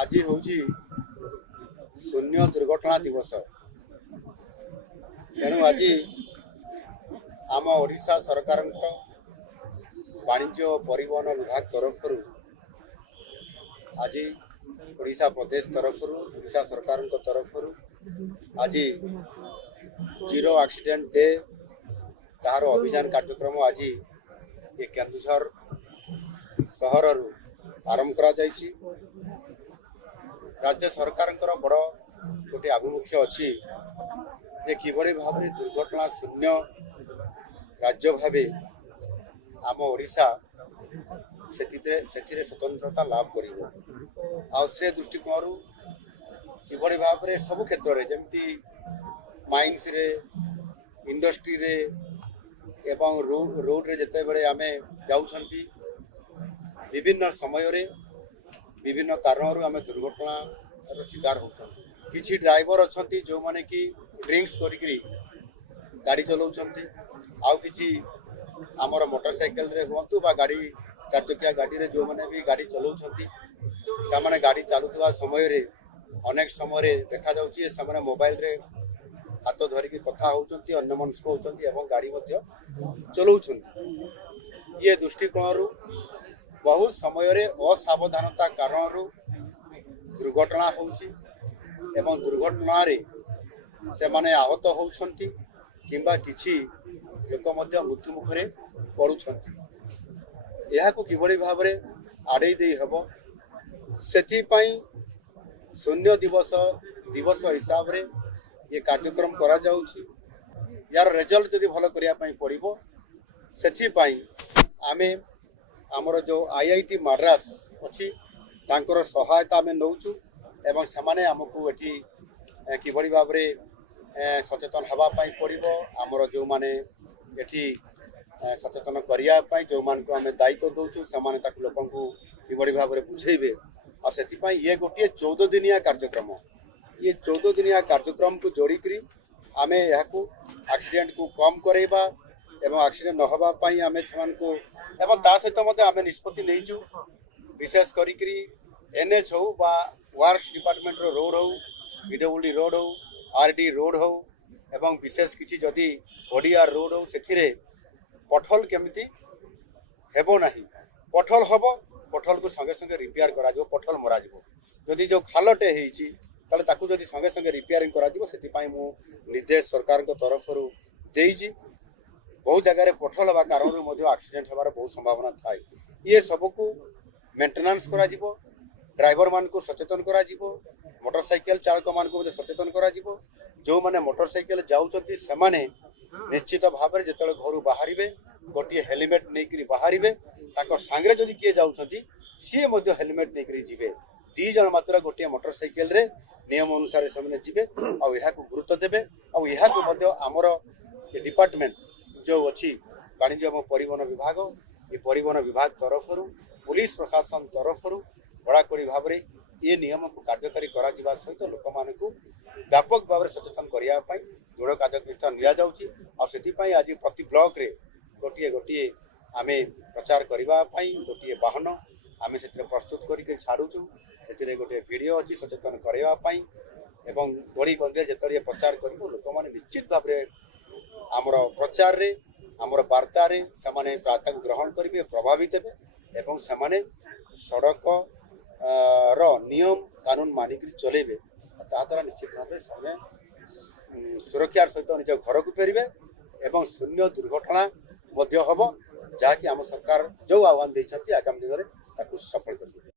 आज हूँ शून्य दुर्घटना दिवस। तेणु आज आम ओडिशा सरकार वाणिज्य और परिवहन विभाग तरफ आज ओडिशा प्रदेश तरफ ओडिशा सरकार तरफ आज जीरो एक्सीडेंट डे तार अभियान कार्यक्रम आज ये केन्दुझर सहर आरंभ करा जायछि। राज्य सरकार बड़ गोटे आभिमुख्य अच्छी जे किभଳି भाव दुर्घटना शून्य राज्य भावे आम ओडिशा से स्वतंत्रता लाभ करिवो। आ से दृष्टिकोण किभଳି भाव सब क्षेत्र में जमती माइन्स रे इंडस्ट्री रे एवं रोड रे जते बड़े आमे जाउछंती विभिन्न समय रे विभिन्न कारणरू आमे दुर्घटना शिकार होछंती। किछि ड्राइवर अछंती जो माने कि ड्रिंक्स करिकरी गाड़ी चलाउछंती, आउ किछि हमर मोटरसाइकिल रे हुंतु बा गाड़ी चार चकिया गाड़ी रे जो माने भी गाड़ी चलाउछंती से माने गाड़ी चालुवा समय रे अनेक समय रे देखा जाउछि से माने मोबाइल रे हाथ धरिकी कथा होउछंती अन्य मनुष्य होउछंती एवं गाड़ी मध्य चलाउछंती। ये दृष्टिकोण बहुत समय रे असावधानता कारणरू दुर्घटना होउछि एवं दुर्घटना रे से माने आहत होउछंती किंबा किछि लोक मध्य मृत्यु मुखरे पड़ुछंती। एहाकु किभଳି भाबरे आड़े देई हबो सेथि पई शून्य दिवस हिसाब रे ये कार्यक्रम करा जाउछि। यार रिजल्ट जदि भलो करिया पई पड़िबो सेथि पई आमे आमर जो आईआईटी मद्रास अच्छी तांकर सहायता आम नौचु एवं से आमको एटी किभଳି भाव सचेतन हवापाई पड़ो। आमर जो माने एटी सचेतन करने जो मान को आम दायित्व दौचु से लोक किभଳି भाव बुझेबे। आ से ये गोटे 14 दिनिया कार्यक्रम ये 14 दिनिया कार्यक्रम को जोड़िकी आम एक्सीडेंट को कम करवा एवं एक्सीडेंट न हवा पाई आमे को एवं ता सहित आम निष्पत्ति नहींचु विशेष करी एनएच हो बा वर्क्स डिपार्टमेंट रो रोड हो पीडब्ल्यूडी रोड हो आरडी रोड हो एवं विशेष किसी जदि ओडीआर रोड हो से पथल केमिति हेबो नहीं पथल हम पथल को संगे संगे रिपेयर करा जो पथल मरा जदि जो खालटे होती ताकू जदि संगे संगे रिपेयरिंग करा मु निर्देश सरकार तरफ देइछि। बहुत जगह पथल हवा कारण एक्सीडेंट हमार बहुत संभावना थाए। ये सबको मेंटेनेंस करा जिवो, ड्राइवर मान को सचेतन करा जिवो, मोटरसाइकिल चालक मान को सचेतन करा जिवो। जो माने मोटरसाइकिल जाउछंती से माने निश्चित भाव में जेतले घर बाहरिबे गोटे हेलमेट नहीं बाहरिबे ताको सांगरे जदि किए जाउछंती सी मध्य हेलमेट नहीं जिबे। 2 जन मात्र गोटे मोटरसाइकिल रे नियम अनुसार से जिबे आ यहा को गुरुत्व देबे आ यहा को मध्य हमर डिपार्टमेंट जो अच्छी वाणिज्य और परिवहन विभाग ये परिवहन विभाग तरफ पुलिस प्रशासन तरफ कड़ाकड़ी भाव में ये नियम को कार्यकारी करा सहित लोक मान व्यापक भाव में सचेतन करने दृढ़ कार्यक्रम नि आज प्रति ब्लॉक रे गोटे गोटे आम प्रचार करने गोटे वाहन आम से प्रस्तुत करके छाड़ुचु से गोटे वीडियो अच्छी सचेतन करने एवं गड़ी गंदे जो प्रचार कर लोक मैंने निश्चित भाव में आमर प्रचार रे आमर वार्ता रे समाने प्रार्थना ग्रहण करेंगे प्रभावित हेबे एवं समाने सड़क रो नियम कानून मानिक चलेबे। ताद्वारा निश्चित भाव में सुरक्षार सहित निज घर को फेरबे एवं शून्य दुर्घटना मध्य हम जहाँकि आम सरकार जो आह्वान देइछथि आगामी दिन में सफल करेंगे।